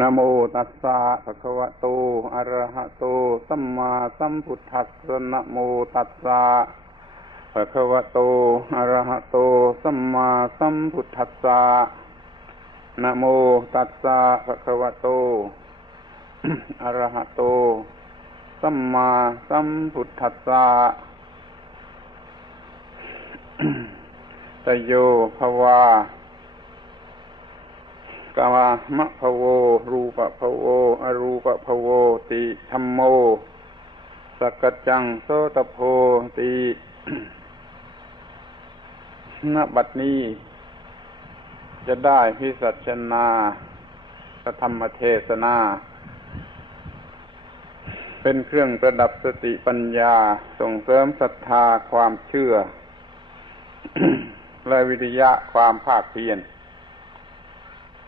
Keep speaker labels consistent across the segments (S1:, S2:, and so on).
S1: นโมตัสสะภะคะวะโต อะระหะโต สัมมาสัมพุทธัสสะนโมตัสสะภะคะวะโต อะระหะโต สัมมาสัมพุทธัสสะนโมตัสสะภะคะวะโต อะระหะโต สัมมาสัมพุทธัสสะตโยภวา กามามะภโว รูปะภโว อรูปะภโว ติธรรมโม สกจังโสตโพติณบัดนี้ จะได้พิสัชนาพระธรรมเทศนา เป็นเครื่องประดับสติปัญญาส่งเสริมศรัทธาความเชื่อ และวิทยะความภาคเพียร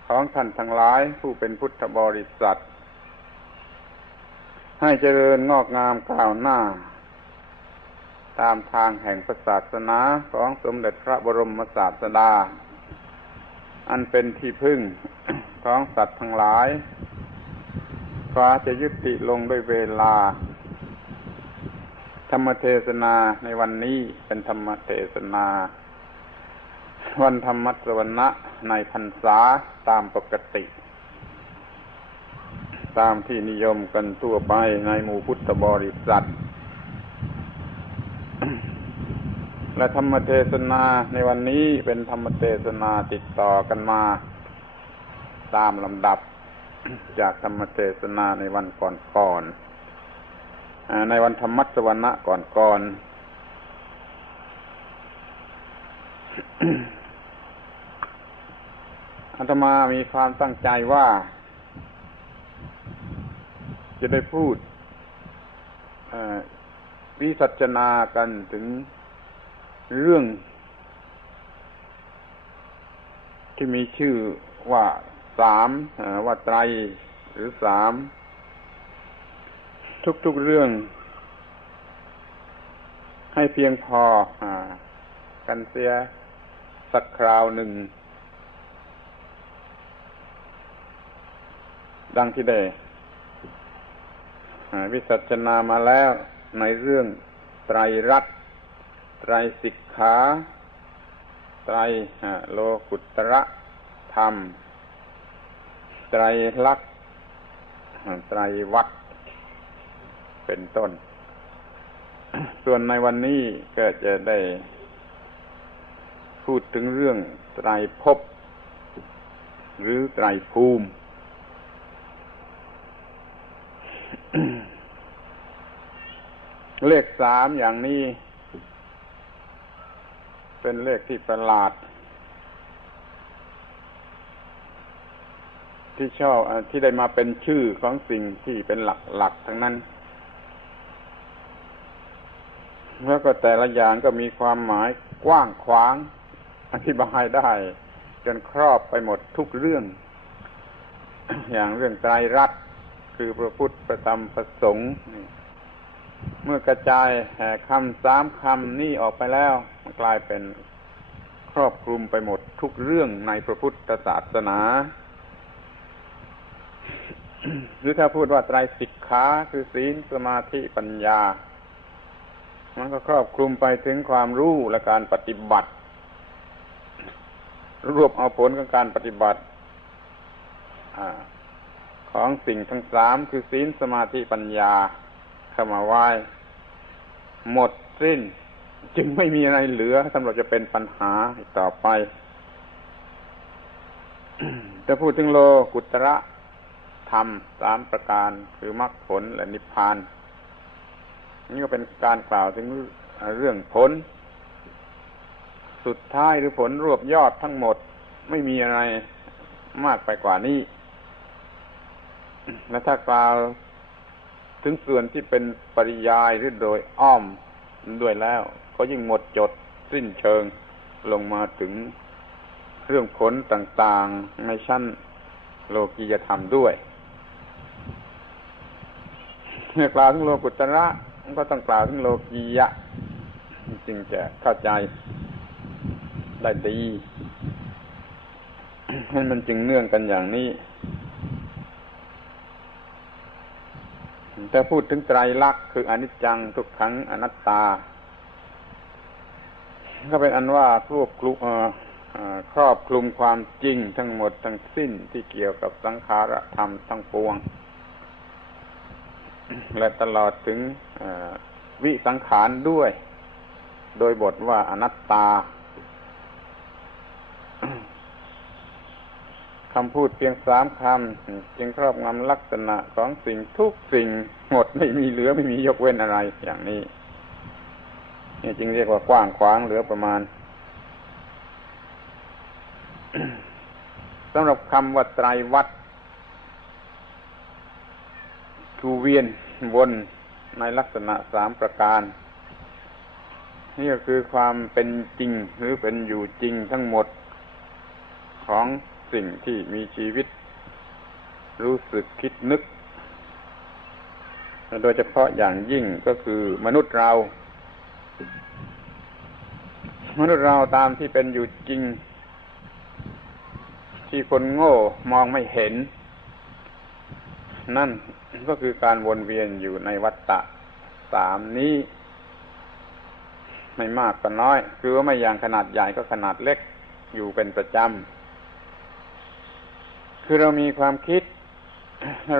S1: ของท่านทั้งหลายผู้เป็นพุทธบริษัท ให้เจริญงอกงามกล่าวหน้า ตามทางแห่งศาสนาของสมเด็จพระบรมศาสดา อันเป็นที่พึ่งของสัตว์ทั้งหลายฟ้าจะยุติลงด้วยเวลา ธรรมเทศนาในวันนี้เป็นธรรมเทศนา วันธรรมสวรณะในพรรษาตามปกติ ตามที่นิยมกันทั่วไปในหมู่พุทธบริษัท และธรรมเทศนาในวันนี้เป็นธรรมเทศนาติดต่อกันมา ตามลำดับจากธรรมเทศนาในวันก่อนๆในวันธรรมสวรรณะก่อนๆ อาตมามีความตั้งใจว่า จะได้พูดวิสัชนากันถึงเรื่อง ที่มีชื่อว่าสามว่าไตรหรือสาม ทุกๆเรื่อง ให้เพียงพออกันเสียสักคราวหนึ่ง ดังที่ได้วิสัชนามาแล้วในเรื่องไตรรัตไตรสิกขาไตรโลกุตระธรรม ไตรลักษณ์ไตรวัดเป็นต้น ส่วนในวันนี้ก็จะได้พูดถึงเรื่องไตรภพหรือไตรภูมิ เลขสามอย่างนี้ เป็นเลขที่ประหลาด ที่ชอบที่ได้มาเป็นชื่อของสิ่งที่เป็นหลักๆทั้งนั้น แล้วก็แต่ละอย่างก็มีความหมายกว้างขวาง อธิบายได้ จนครอบไปหมดทุกเรื่อง อย่างเรื่องไตรรัตน์คือพระพุทธประธรรมประสงค์ เมื่อกระจายคำสามคำนี่ออกไปแล้วมันกลายเป็นครอบคลุมไปหมดทุกเรื่องในพระพุทธศาสนา หรือถ้าพูดว่าไตรสิกขาคือศีลสมาธิปัญญา มันก็ครอบคลุมไปถึงความรู้และการปฏิบัติ รวบเอาผลของการปฏิบัติของสิ่งทั้งสามคือศีลสมาธิปัญญา เข้ามาไว้หมดสิ้น จึงไม่มีอะไรเหลือสำหรับจะเป็นปัญหาต่อไปจะพูดถึงโลกุตระธรรมสามประการคือมรรคผลและนิพพาน นี่ก็เป็นการกล่าวถึงเรื่องผล สุดท้ายหรือผลรวบยอดทั้งหมดไม่มีอะไรมากไปกว่านี้ และถ้ากล่าว ถึงส่วนที่เป็นปริยายหรือโดยอ้อมด้วยแล้ว ก็ยิ่งหมดจดสิ้นเชิงลงมาถึงเรื่องผลต่างๆในชั้นโลกียธรรมด้วยเมื่อกล่าวถึงโลกุตระมันก็ต้องกล่าวถึงโลกียะ จึงจะเข้าใจได้ดีให้มันจึงเนื่องกันอย่างนี้ แต่พูดถึงไตรลักษณ์คืออนิจจังทุกขังอนัตตา ก็เป็นอันว่าครอบคลุมครอบคลุมความจริงทั้งหมดทั้งสิ้นที่เกี่ยวกับสังขารธรรมทั้งปวง และตลอดถึงวิสังขารด้วย โดยบทว่าอนัตตา คำพูดเพียงสามคำจึงครอบงำลักษณะของสิ่งทุกสิ่งหมดไม่มีเหลือไม่มียกเว้นอะไรอย่างนี้นี่จึงเรียกว่ากว้างขวางเหลือประมาณสำหรับคำว่าไตรวัตรคือเวียนวนในลักษณะสามประการ นี่ก็คือความเป็นจริงหรือเป็นอยู่จริงทั้งหมดของ สิ่งที่มีชีวิต รู้สึกคิดนึก โดยเฉพาะอย่างยิ่งก็คือมนุษย์เรา มนุษย์เราตามที่เป็นอยู่จริง ที่คนโง่มองไม่เห็น นั่นก็คือการวนเวียนอยู่ในวัฏฏะสามนี้ ไม่มากก็น้อย คือว่าไม่อย่างขนาดใหญ่ก็ขนาดเล็กอยู่เป็นประจำ คือเรามีความคิด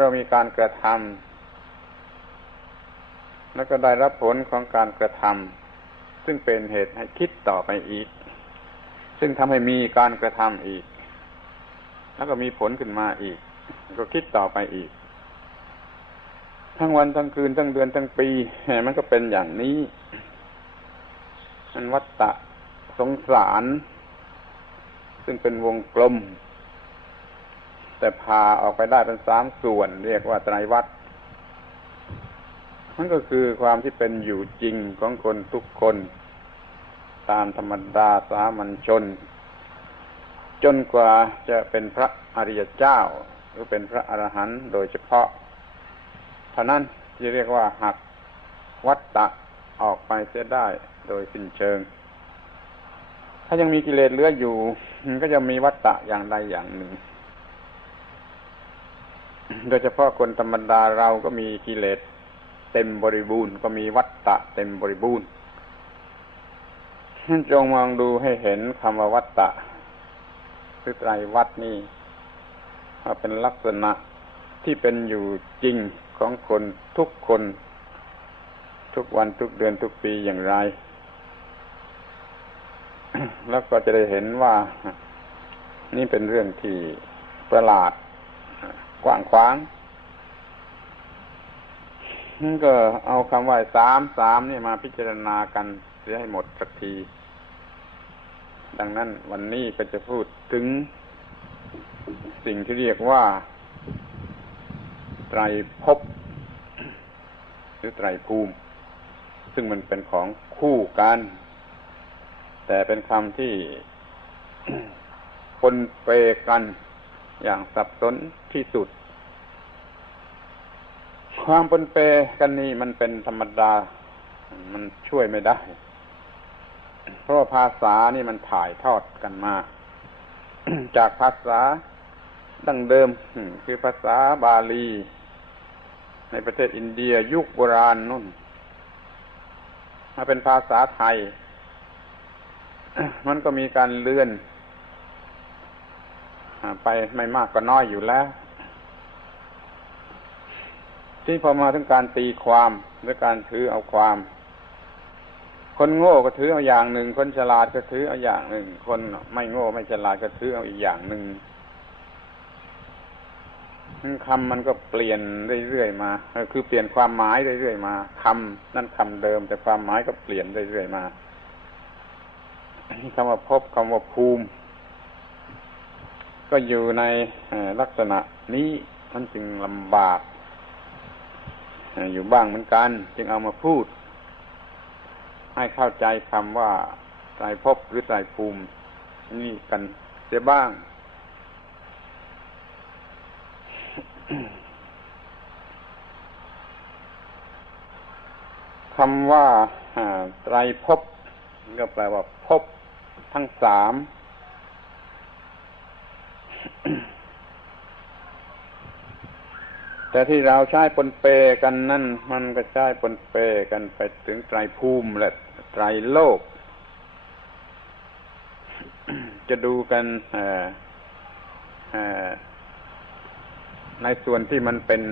S1: เรามีการกระทำแล้วก็ได้รับผลของการกระทำซึ่งเป็นเหตุให้คิดต่อไปอีก ซึ่งทำให้มีการกระทำอีก แล้วก็มีผลขึ้นมาอีก ก็คิดต่อไปอีก ทั้งวันทั้งคืนทั้งเดือนทั้งปีมันก็เป็นอย่างนี้มันวัตตะสงสาร ซึ่งเป็นวงกลม แต่พาออกไปได้เป็นสามส่วน เรียกว่าไตรวัตรนั่นก็คือความที่เป็นอยู่จริงของคนทุกคน ตามธรรมดาสามัญชน จนกว่าจะเป็นพระอริยเจ้า หรือเป็นพระอรหันต์โดยเฉพาะเท่านั้นที่เรียกว่าหักวัตตะออกไปเสียได้โดยสิ้นเชิง ถ้ายังมีกิเลสเหลืออยู่ก็จะมีวัตตะอย่างใดอย่างหนึ่ง โดยเฉพาะคนธรรมดาเราก็มีกิเลสเต็มบริบูรณ์ ก็มีวัตตะเต็มบริบูรณ์จงมองดูให้เห็นคำว่าวัตตะคือไตรวัตนี่ว่าเป็นลักษณะที่เป็นอยู่จริงของคนทุกคน ทุกวันทุกเดือนทุกปีอย่างไร แล้วก็จะได้เห็นว่า นี่เป็นเรื่องที่ประหลาด กว้างขวางนั่นก็เอาคำว่าสามสามนี่มาพิจารณากันเสียให้หมดสักที ดังนั้นวันนี้ก็จะพูดถึง สิ่งที่เรียกว่า ไตรภพหรือไตรภูมิ ซึ่งมันเป็นของคู่กัน แต่เป็นคำที่คนเปกัน อย่างสับสนที่สุด ความปนเปกันนี้มันเป็นธรรมดา มันช่วยไม่ได้ เพราะภาษานี่มันถ่ายทอดกันมา จากภาษาดั้งเดิม คือภาษาบาลี ในประเทศอินเดียยุคโบราณนู่นมาเป็นภาษาไทย มันก็มีการเลื่อน ไปไม่มากก็น้อยอยู่แล้ว ที่พอมาถึงการตีความหรือการถือเอาความ คนโง่ก็ถือเอาอย่างหนึ่ง คนฉลาดก็ถือเอาอย่างหนึ่ง คนไม่โง่ไม่ฉลาดก็ถือเอาอีกอย่างหนึ่งคำมันก็เปลี่ยนเรื่อยๆมา คือเปลี่ยนความหมายเรื่อยๆมาคำนั่นคำเดิม แต่ความหมายก็เปลี่ยนเรื่อยๆมาคำว่าพบคำว่าภูมิ ก็อยู่ในลักษณะนี้มันจึงลำบากอยู่บ้างเหมือนกัน จึงเอามาพูด ให้เข้าใจคำว่าไตรภพหรือไตรภูมิ นี่กันเสียบ้าง คำว่าไตรภพก็แปลว่าภพทั้งสาม แต่ที่เราใช้ปนเปกันนั่นมันก็ใช้ปนเปกันไปถึงไตรภูมิและไตรโลก จะดูกันในส่วนที่มันเป็น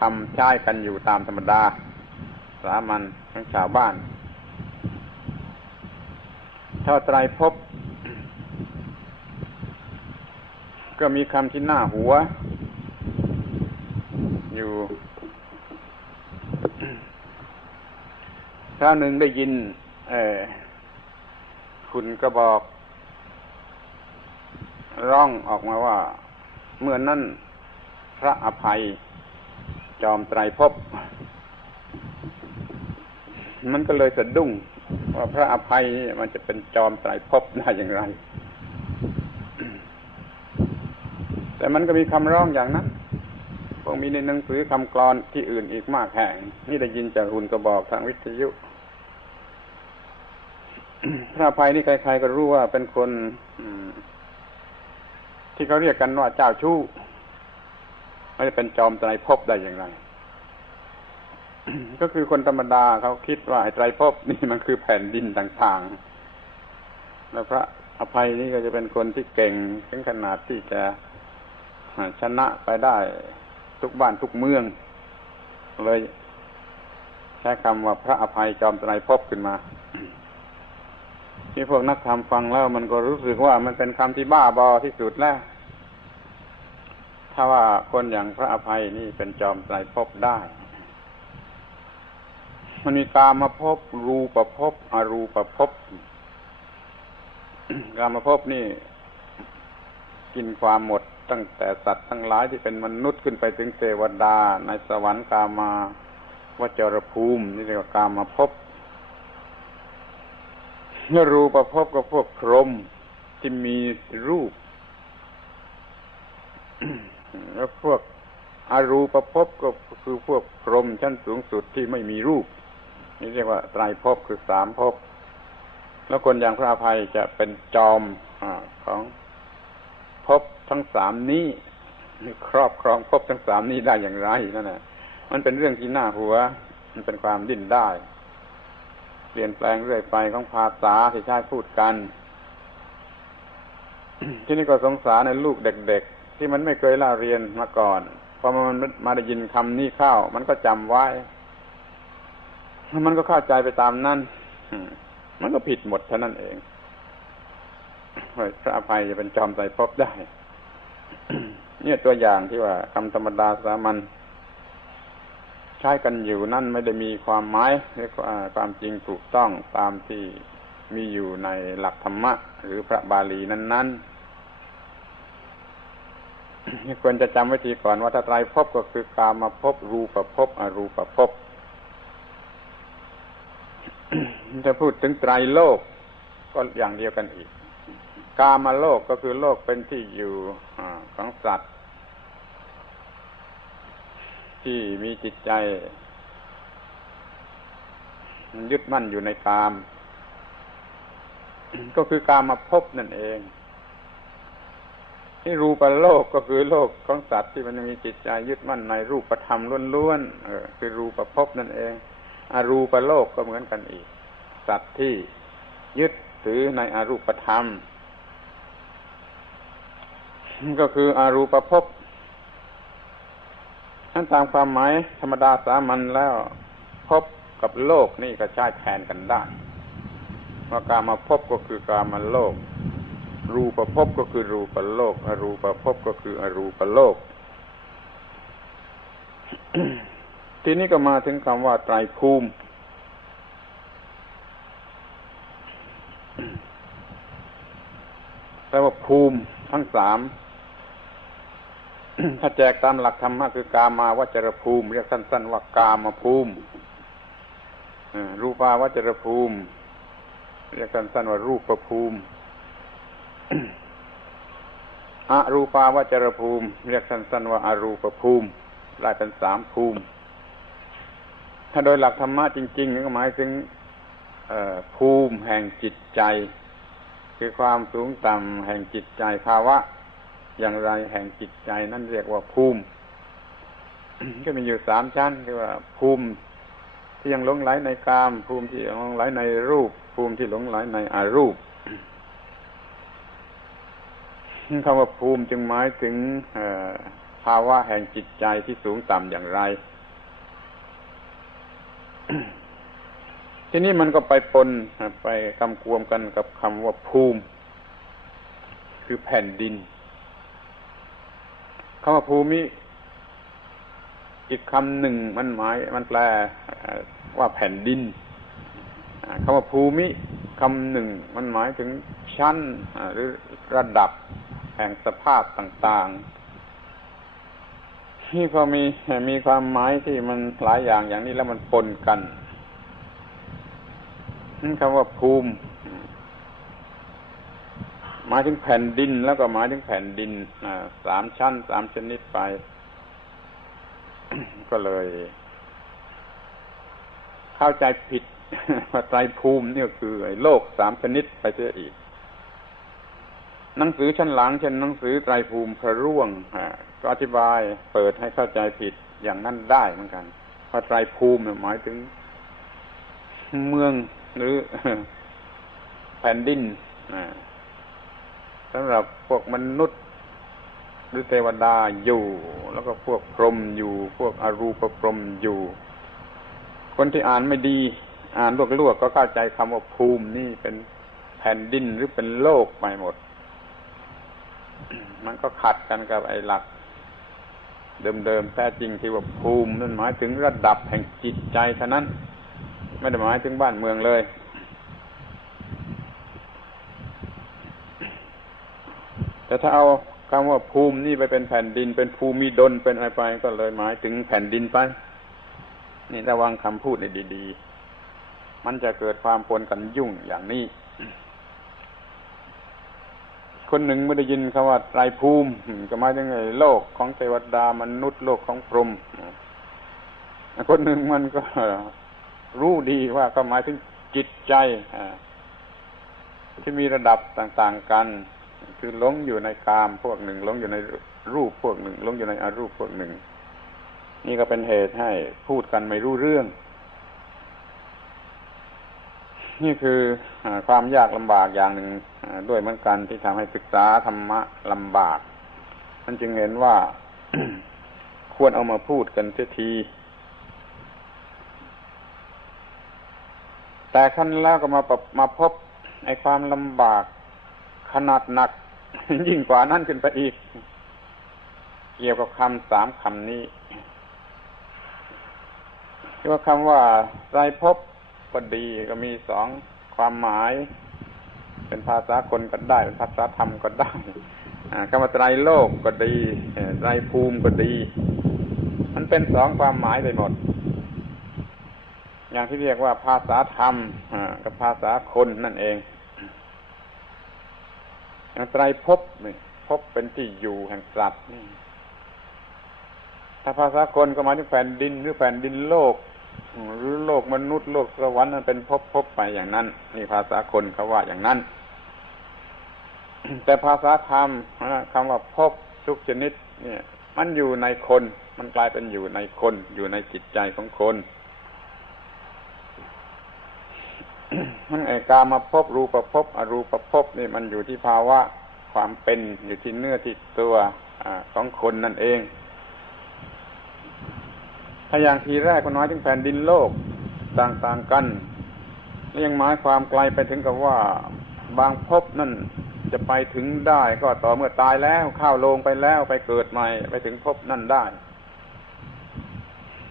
S1: คำใช้กันอยู่ตามธรรมดา สามัญทั้งชาวบ้านถ้าไตรภพ ก็มีคำที่หน้าหัว อยู่คราวหนึ่งได้ยิน เออคุณก็บอก ร้องออกมาว่า เมื่อนั้นพระอภัย จอมไตรภพมันก็เลยสะดุ้งว่าพระอภัยมันจะเป็นจอมไตรภพได้อย่างไร แต่มันก็มีคำร้องอย่างนั้นคงมีในหนังสือคำกรอนที่อื่นอีกมากแห่ง นี่ได้ยินจากหุ่นกระบอกทางวิทยุพระภัยนี่ใครๆก็รู้ว่าเป็นคนที่เขาเรียกกันว่าเจ้าชู้ไม่ได้เป็นจอมไตรภพได้อย่างไร ก็คือคนธรรมดาเขาคิดว่าไอ้ไตรภพนี่มันคือแผ่นดินต่างๆ แล้วพระอภัยนี่ก็จะเป็นคนที่เก่งถึงขนาดที่จะ ชนะไปได้ทุกบ้านทุกเมือง เลยใช้คำว่าพระอภัยจอมไตรภพขึ้นมา ที่พวกนักธรรมฟังแล้วมันก็รู้สึกว่ามันเป็นคำที่บ้าบอที่สุดแล้ว ถ้าว่าคนอย่างพระอภัยนี่เป็นจอมไตรภพได้ มันมีกามาพบรูปภพอรูปภพกามาพบนี่ กินความหมด ตั้งแต่สัตว์ทั้งหลายที่เป็นมนุษย์ขึ้นไปถึงเทวดา ในสวรรค์กามาวจรภูมิ นี่เรียกว่ากามาพบเมื่อรูปภพก็พวกพรมที่มีรูป แล้วพวกอารูปภพก็คือพวกพรมชั้นสูงสุดที่ไม่มีรูป นี่เรียกว่าไตรภพคือสามภพแล้วคนอย่างพระอภัยจะเป็นจอมอของภพ ทั้งสามนี้ครอบครองภพทั้งสามนี้ได้อย่างไรนั่นแหละมันเป็นเรื่องที่น่าหัว มันเป็นความดิ้นได้ เปลี่ยนแปลงเรื่อยไปของภาษาที่ใช้พูดกัน ที่นี่ก็สงสารในลูกเด็กๆ ที่มันไม่เคยล่าเรียนมาก่อนพอมันมาได้ยินคำนี้เข้า มันก็จำไว้ มันก็เข้าใจไปตามนั้นมันก็ผิดหมดเท่านั้นเองพระอภัยจะเป็นจอมใจพบได้ เนี่ยตัวอย่างที่ว่าคำธรรมดาสามัญใช้กันอยู่นั่นไม่ได้มีความหมายหรือความจริงถูกต้องตามที่มีอยู่ในหลักธรรมะ หรือพระบาลีนั้นๆควรจะจำไว้ทีก่อนว่าถ้าไตรภพก็คือกามาภพรูปภพอรูปภพจะพูดถึงไตรโลกก็อย่างเดียวกันอีก กามาโลกก็คือโลกเป็นที่อยู่อของสัตว์ ที่มีจิตใจ ยึดมั่นอยู่ในกาม ก็คือกามาพบนั่นเองที่รูปโลกก็คือโลกของสัตว์ที่มันมีจิตใจยึดมั่นในรูปธรรมล้วนๆเออคือรูปภพนั่นเองอรูปโลกก็เหมือนกันอีก สัตว์ที่ยึดถือในอรูปธรรม ก็คืออารูปภพทั้นตามความหมายธรรมดาสามัญแล้วพบกับโลกนี่ก็ใช้แทนกันได้ว่าการมาพบก็คือการมาโลก รูปภพก็คือรูปโลก อรูปภพก็คืออรูปโลก ทีนี้ก็มาถึงคำว่าไตรภูมิ แปลว่าภูมิทั้งสาม ถ้าแจกตามหลักธรรมะคือกามาวัจรภูมิ เรียกสั้นๆว่ากามาภูมิรูปาวัจรภูมิ เรียกสั้นๆว่ารูปภูมิอรูปาวัจรภูมิ เรียกสั้นๆว่าอารูปภูมิได้เป็นสามภูมิ ถ้าโดยหลักธรรมะจริงๆก็หมายถึงภูมิแห่งจิตใจ คือความสูงต่ำแห่งจิตใจภาวะ อย่างไรแห่งจิตใจนั่นเรียกว่าภูมิ ก็มีอยู่สามชั้นคือว่า ภูมิ ที่ยังหลงไหลในกาม ภูมิที่หลงไหลในรูป ภูมิที่หลงไหลในอารูปคำว่าภูมิจึงหมายถึงภาวะแห่งจิตใจที่สูงต่ำอย่างไร ทีนี้มันก็ไปปนไปกำกวมกันกับคำว่าภูมิ คือแผ่นดิน คำว่าภูมิ อีกคำหนึ่งมันหมาย มันแปลว่าแผ่นดินคำว่าภูมิคำหนึ่งมันหมายถึงชั้นหรือระดับแห่งสภาพต่างๆ ที่พอมีมีความหมายที่มันหลายอย่างอย่างนี้แล้วมันปนกันนั่นคำว่าภูมิ หมายถึงแผ่นดินแล้วก็หมายถึงแผ่นดินสามชั้นสามชนิดไป ก็เลย เข้าใจผิดว่าไตรภูมินี่คือโลกสามชนิดไปเสียอีก หนังสือชั้นหลังเช่นหนังสือไตรภูมิพระร่วงก็อธิบายเปิดให้เข้าใจผิดอย่างนั้นได้เหมือนกันเพราะไตรภูมิหมายถึง เมืองหรือแผ่นดิน สำหรับพวกมนุษย์หรือเทวดาอยู่ แล้วก็พวกพรหมอยู่ พวกอรูปพรหมอยู่ คนที่อ่านไม่ดี อ่านลวกๆก็เข้าใจคำว่าภูมินี่เป็นแผ่นดินหรือเป็นโลกไปหมด มันก็ขัดกันกับไอ้หลัก เดิมๆแท้จริงที่ว่าภูมินั่นหมายถึงระดับแห่งจิตใจเท่านั้น ไม่ได้หมายถึงบ้านเมืองเลย แต่ถ้าเอาคำว่าภูมินี่ไปเป็นแผ่นดิน เป็นภูมิดนเป็นอะไรไปก็เลยหมายถึงแผ่นดินไป นี่ระวังคำพูดในดี ๆ มันจะเกิดความปนกันยุ่งอย่างนี้ คนหนึ่งไม่ได้ยินคำว่าไตรภูมิก็หมายถึงไอ้โลกของเทวดามนุษย์โลกของพรหมคนหนึ่งมันก็รู้ดีว่าก็หมายถึงจิตใจที่มีระดับต่าง ๆ กัน คือหลงอยู่ในกามพวกหนึ่งหลงอยู่ในรูปพวกหนึ่งหลงอยู่ในอารูปพวกหนึ่ง นี่ก็เป็นเหตุให้พูดกันไม่รู้เรื่อง นี่คือความยากลำบากอย่างหนึ่งด้วยเหมือนกันที่ทำให้ศึกษาธรรมะลำบากมันจึงเห็นว่าควรเอามาพูดกันเสียที แต่ขั้นแล้วก็มามาพบไอ้ความลำบากขนาดหนัก ยิ่งกว่านั้นขึ้นไปอีก เกี่ยวกับคำสามคำนี้ที่ว่าคำว่าใจพบก็ดีก็มีสองความหมาย เป็นภาษาคนก็ได้ เป็นภาษาธรรมก็ได้คำว่าไตรโลกก็ดีไตรภูมิก็ดี มันเป็นสองความหมายไปหมด อย่างที่เรียกว่าภาษาธรรมกับภาษาคนนั่นเอง ไตรภพนี่ภพเป็นที่อยู่แห่งสัตว์นี่ถ้าภาษาคนก็หมายถึงแผ่นดินหรือแผ่นดินโลกหรือโลกมนุษย์โลกสวรรค์นั้นเป็นพบพบไปอย่างนั้นนี่ภาษาคนเขาว่าอย่างนั้น แต่ภาษาธรรมคำว่าพบทุกชนิด เนี่ย มันอยู่ในคน มันกลายเป็นอยู่ในคน อยู่ในจิตใจของคน มันไอกามาพบรูปพบอรูปพบนี่มันอยู่ที่ภาวะความเป็นอยู่ที่เนื้อที่ตัวอของคนนั่นเอง ถ้าอย่างทีแรกก็น้อยถึงแผ่นดินโลกต่างๆกันและยังหมายความไกลไปถึงกับว่าบางภพนั่นจะไปถึงได้ก็ต่อเมื่อตายแล้วเข้าลงไปแล้วไปเกิดใหม่ไปถึงภพนั่นได้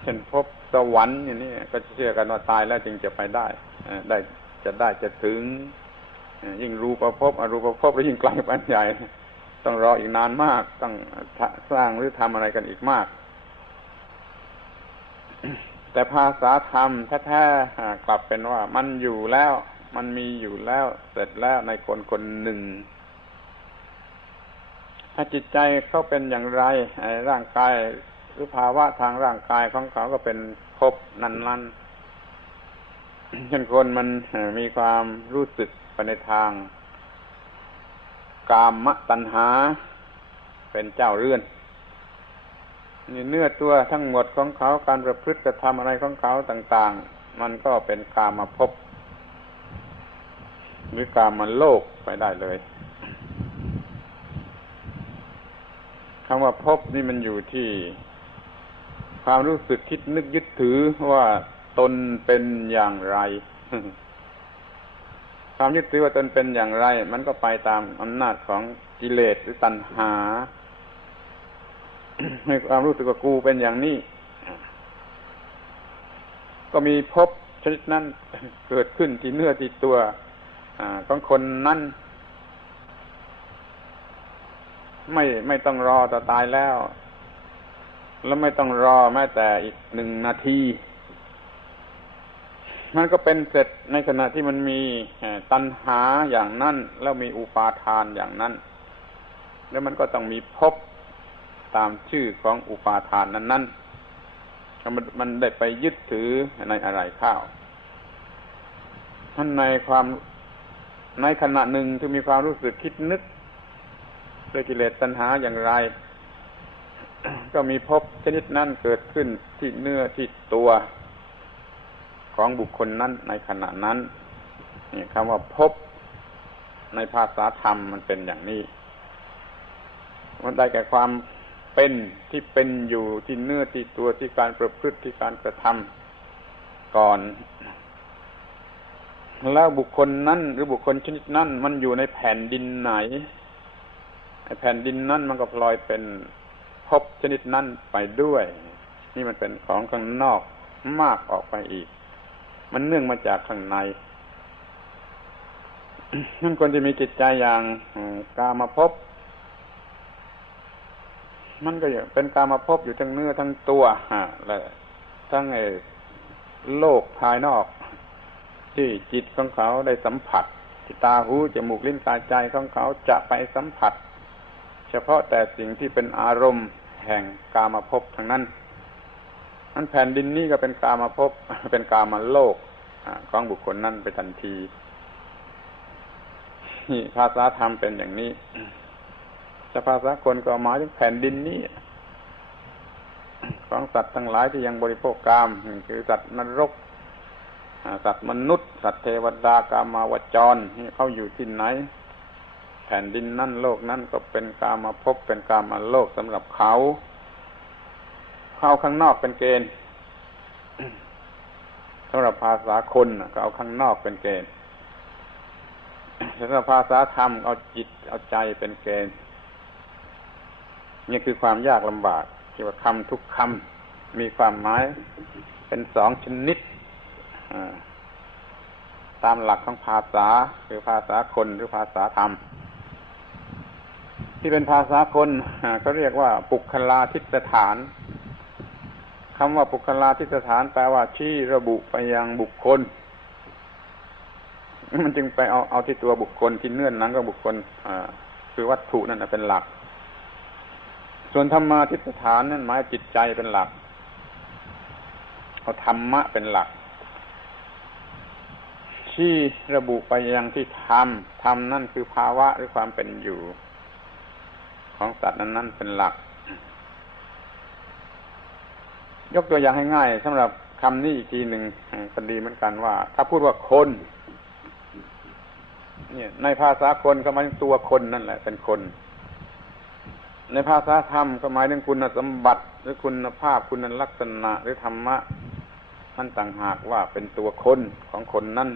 S1: เช่นภพสวรรค์อย่างนี้ก็เชื่อกันว่าตายแล้วจึงจะไปได้ ได้จะได้จะถึง ยิ่งรูปภพอรูปภพแล้วยิ่งไกลไปใหญ่ต้องรออีกนานมาก ต้องสร้างหรือทำอะไรกันอีกมาก แต่ภาษาธรรมแท้ๆกลับเป็นว่า มันอยู่แล้ว มันมีอยู่แล้วเสร็จแล้วในคนคนหนึ่งถ้าจิตใจเขาเป็นอย่างไรร่างกายหรือภาวะทางร่างกายของเขาก็เป็นภพนั้นๆ เช่นคนมันมีความรู้สึกไปในทาง กามตัณหา เป็นเจ้าเรือนนี่เนื้อตัวทั้งหมดของเขาการประพฤติกระทำอะไรของเขาต่าง ๆ มันก็เป็นกามาพบหรือกามันโลกไปได้เลยคำว่าพบนี่มันอยู่ที่ ความรู้สึกคิดนึกยึดถือว่า ตนเป็นอย่างไรความยึดถือว่าตนเป็นอย่างไร มันก็ไปตามอำนาจของกิเลสหรือตัณหาให้ความรู้สึกว่ากูเป็นอย่างนี้ ก็มีพบชนิดนั้นเกิดขึ้นที่เนื้อที่ตัวของคนนั้นไม่ไม่ต้องรอต่อตายแล้ว แล้วไม่ต้องรอแม้แต่อีกหนึ่งนาที มันก็เป็นเสร็จในขณะที่มันมีตัณหาอย่างนั้น แล้วมีอุปาทานอย่างนั้น แล้วมันก็ต้องมีพบตามชื่อของอุปาทานนั้นนั้นมันมันได้ไปยึดถือในอะไรข้าวท่านในความในขณะหนึ่งที่มีความรู้สึกคิดนึกด้วยกิเลสตัณหาอย่างไร ก็มีพบชนิดนั้นเกิดขึ้นที่เนื้อที่ตัว ของบุคคลนั้นในขณะนั้นนี่คำว่าพบในภาษาธรรมมันเป็นอย่างนี้ มันได้แก่ความเป็นที่เป็นอยู่ที่เนื้อที่ตัวที่การประพฤติที่การกระทำก่อน แล้วบุคคลนั้นหรือบุคคลชนิดนั้นมันอยู่ในแผ่นดินไหนแผ่นดินนั้นมันก็พลอยเป็นพบชนิดนั้นไปด้วย นี่มันเป็นของข้างนอกมากออกไปอีก มันเนื่องมาจากข้างในนั่นคนที่มีจิตใจอย่างกามาพบ มันก็เป็นกามาพบอยู่ทั้งเนื้อทั้งตัวฮะและทั้งไอ้โลกภายนอก ที่จิตของเขาได้สัมผัสที่ตาหูจมูกลิ้นกายใจของเขาจะไปสัมผัส เฉพาะแต่สิ่งที่เป็นอารมณ์แห่งกามาพบทั้งนั้น นั้นแผ่นดินนี้ก็เป็นกามาพบเป็นกามาโลกของบุคคลนั้นไปทันทีนี่ภาษาธรรมเป็นอย่างนี้จะภาษาคนก็หมายถึงแผ่นดินนี้ของสัตว์ทั้งหลายที่ยังบริโภคกามคือสัตว์นรกสัตว์มนุษย์ สัตว์เทวดากามาวจรนี่เขาอยู่ที่ไหน แผ่นดินนั่นโลกนั้นก็เป็นกามาพบเป็นกามาโลกสำหรับเขา เข้าข้างนอกเป็นเกณฑ์สำหรับภาษาคนก็เอาข้างนอกเป็นเกณฑ์สำหรับภาษาธรรมเอาจิตเอาใจเป็นเกณฑ์นี่คือความยากลำบากที่ว่าคำทุกคำมีความหมายเป็นสองชนิดตามหลักของภาษาคือภาษาคนหรือภาษาธรรม ที่เป็นภาษาคนเขาเรียกว่าปุคลาทิฏฐาน คำว่าปุคลาทิสถานแปลว่าชี้ระบุไปยังบุคคล มันจึงไปเอาเอาที่ตัวบุคคลที่เนื่อนนั้นก็บุคคลอคือวัตถุนั่นเป็นหลัก ส่วนธรรมาทิสถานนั่นหมายจิตใจเป็นหลักเอาธรรมะเป็นหลัก ชี้ระบุไปยังที่ธรรมธรรมนั่นคือภาวะหรือความเป็นอยู่ ของสัตว์นั้นนั่นเป็นหลัก ยกตัวอย่างให้ง่ายสำหรับคำนี้อีกทีหนึ่งก็ดีเหมือนกันว่า ถ้าพูดว่าคน เนี่ย ในภาษาคนก็หมายถึงตัวคนนั่นแหละ เป็นคน ในภาษาธรรมก็หมายถึงคุณสมบัติ หรือคุณภาพคุณลักษณะ หรือธรรมะนั่นต่างหากว่าเป็นตัวคนของคนนั่น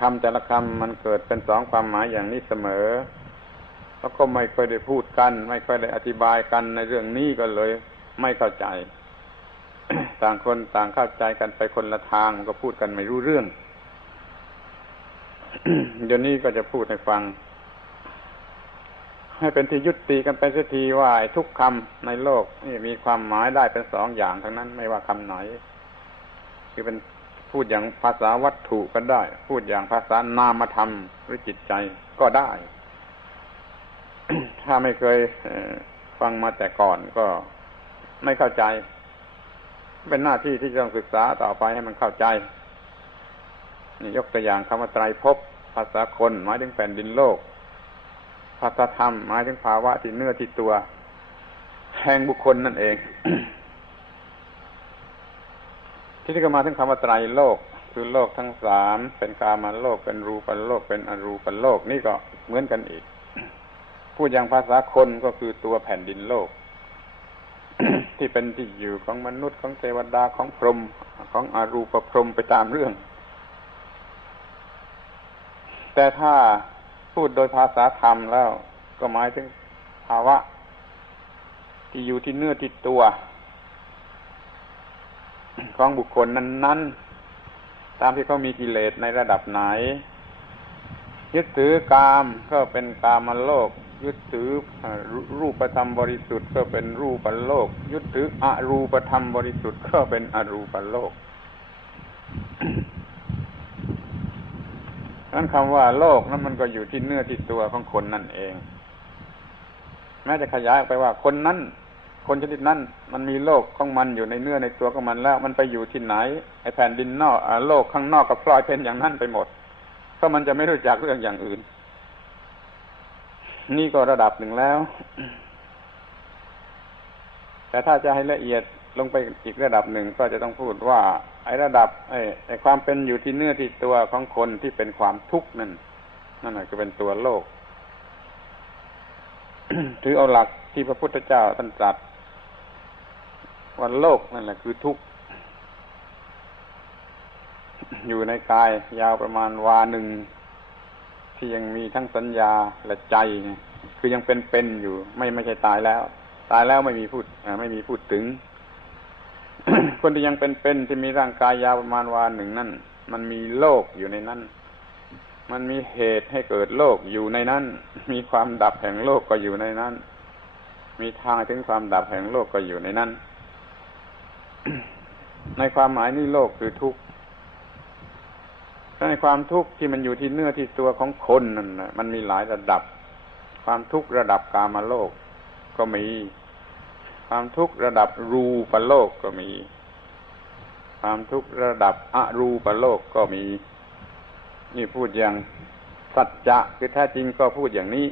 S1: คำแต่ละคำมันเกิดเป็นสองความหมายอย่างนี้เสมอแล้วก็ไม่ค่อยได้พูด กัน ไม่ค่อยได้อธิบายกันในเรื่องนี้ก็เลย ไม่เข้าใจ ต่างคนต่างเข้าใจกันไปคนละทางก็พูดกันไม่รู้เรื่องเดี๋ยวนี้ก็จะพูดให้ฟัง ให้เป็นที่ยุติกันไปสักทีว่าทุกคำในโลกนี่มีความหมายได้เป็นสองอย่างทั้งนั้นไม่ว่าคำไหน คือเป็นพูดอย่างภาษาวัตถุก็ได้ พูดอย่างภาษานามธรรมหรือจิตใจก็ได้ ถ้าไม่เคยฟังมาแต่ก่อนก็ไม่เข้าใจ เป็นหน้าที่ที่ต้องศึกษาต่อไปให้มันเข้าใจนี่ยกตัวอย่างคำว่าไตรภพภาษาคนหมายถึงแผ่นดินโลกภาษาธรรมหมายถึงภาวะที่เนื้อที่ตัวแห่งบุคคลนั่นเอง ที่นี่ก็มาถึงคำว่าไตรโลก คือโลกทั้งสามเป็นกามาโลกเป็นรูปโลกเป็นอรูปโลกนี่ก็เหมือนกันอีก พูดอย่างภาษาคนก็คือตัวแผ่นดินโลก ที่เป็นที่อยู่ของมนุษย์ของเทวดาของพรหมของอรูปพรหมไปตามเรื่อง แต่ถ้าพูดโดยภาษาธรรมแล้ว ก็หมายถึงภาวะ ที่อยู่ที่เนื้อที่ตัว ของบุคคลนั้น ๆ ตามที่เขามีกิเลสในระดับไหน ยึดถือกามก็เป็นกามโลก ยึดถือรูปธรรมบริสุทธิ์ก็เป็นรูปโลก ยึดถืออรูปธรรมบริสุทธิ์ก็เป็นอรูปโลกนั้นคำว่าโลกนั้นมันก็อยู่ที่เนื้อที่ตัวของคนนั่นเอง แม้จะขยายไปว่าคนนั้น คนชนิดนั้นมันมีโลกของมันอยู่ในเนื้อในตัวของมันแล้ว มันไปอยู่ที่ไหนไอ้แผ่นดินนอกโลกข้างนอกก็พลอยเป็นอย่างนั้นไปหมดเพราะมันจะไม่รู้จักเรื่องอย่างอื่น นี่ก็ระดับหนึ่งแล้ว แต่ถ้าจะให้ละเอียดลงไปอีกระดับหนึ่งก็จะต้องพูดว่า ไอ้ระดับ ไอ้ไอ้ความเป็นอยู่ที่เนื้อที่ตัวของคนที่เป็นความทุกข์นั่นนั่นแหละคือเป็นตัวโลกถือเอาหลักที่พระพุทธเจ้าท่านตรัสว่าโลกนั่นแหละคือทุกข์อยู่ในกายยาวประมาณวาหนึ่ง ที่ยังมีทั้งสัญญาและใจ คือยังเป็นเป็นอยู่ ไม่ไม่ใช่ตายแล้ว ตายแล้วไม่มีพูดไม่มีพูดถึง คนที่ยังเป็นๆที่มีร่างกายยาวประมาณวาหนึ่งนั่นมันมีโลกอยู่ในนั้น มันมีเหตุให้เกิดโลกอยู่ในนั้น มีความดับแห่งโลกก็อยู่ในนั้น มีทางถึงความดับแห่งโลกก็อยู่ในนั้น ในความหมายนี่โลกคือทุกข์ ในความทุกข์ที่มันอยู่ที่เนื้อที่ตัวของคนนั่นมันมีหลายระดับ ความทุกข์ระดับกามโลกก็มี ความทุกข์ระดับรูปโลกก็มี ความทุกข์ระดับอรูปโลกก็มี นี่พูดอย่างสัจจะคือแท้จริงก็พูดอย่างนี้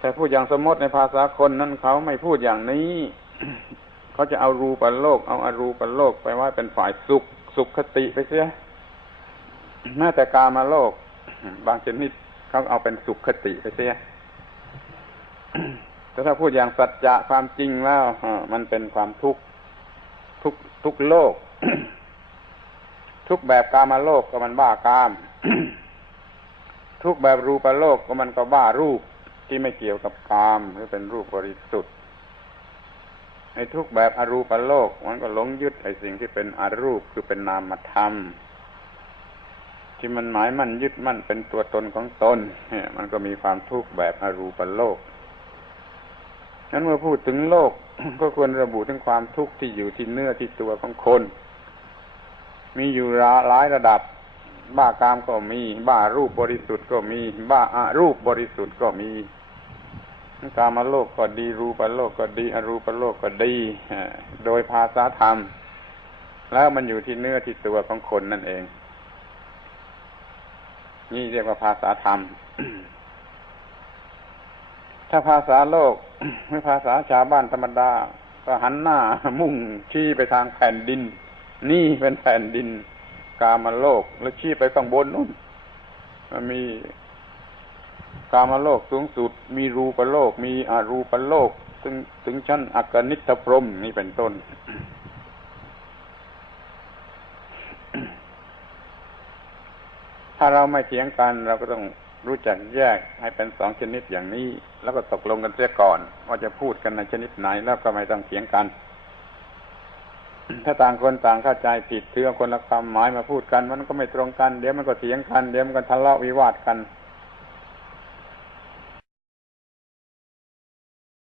S1: แต่พูดอย่างสมมติในภาษาคนนั้นเขาไม่พูดอย่างนี้เขาจะเอารูปโลก เอาอารูปโลกไปว่าเป็นฝ่ายสุขสุขคติไปเสีย แม้แต่กามาโลก บางชนิดเขาเอาเป็นสุขคติไปเสียแต่ถ้าพูดอย่างสัจจะความจริงแล้วมันเป็นความทุกข์ทุกทุกโลก ทุกแบบกามาโลกก็มันบ้ากาม ทุกแบบรูปโลกก็มันก็บ้ารูปที่ไม่เกี่ยวกับกามหรือเป็นรูปบริสุทธิ์ไอ้ทุกแบบอรูปโลก มันก็หลงยึดไอ้สิ่งที่เป็นอรูปคือเป็นนามธรรม ที่มันหมายมั่นยึดมั่นเป็นตัวตนของตนเนี่ยมันก็มีความทุกข์แบบอรูปโลกนั้นเมื่อพูดถึงโลก ก็ควรระบุถึงความทุกข์ที่อยู่ที่เนื้อที่ตัวของคน มีอยู่หลายระดับ บ้ากามก็มี บ้ารูปบริสุทธิ์ก็มี บ้าอารูปบริสุทธิ์ก็มีกามาโลกก็ดี รูปโลกก็ดี อรูปโลกก็ดีโดยภาษาธรรม แล้วมันอยู่ที่เนื้อที่ตัวของคนนั่นเอง นี่เรียกว่าภาษาธรรม ถ้าภาษาโลกไม่ภาษาชาวบ้านธรรมดา ก็หันหน้ามุ่งชี้ไปทางแผ่นดิน นี่เป็นแผ่นดิน กามาโลก แล้วชี้ไปข้างบนนู่นมันมีกามาโลกสูงสุด มีรูปโลก มีอารูปโลก ถึงถึงชั้นอักนิทพรมนี่เป็นต้น ถ้าเราไม่เถียงกันเราก็ต้องรู้จักแยกให้เป็นสองชนิดอย่างนี้ แล้วก็ตกลงกันเสียก่อน ว่าจะพูดกันในชนิดไหนแล้วก็ไม่ต้องเถียงกัน ถ้าต่างคนต่างเข้าใจผิดถือคนละความหมายมาพูดกัน มันก็ไม่ตรงกัน เดี๋ยวมันก็เถียงกัน เดี๋ยวมันก็ทะเลาะวิวาทกัน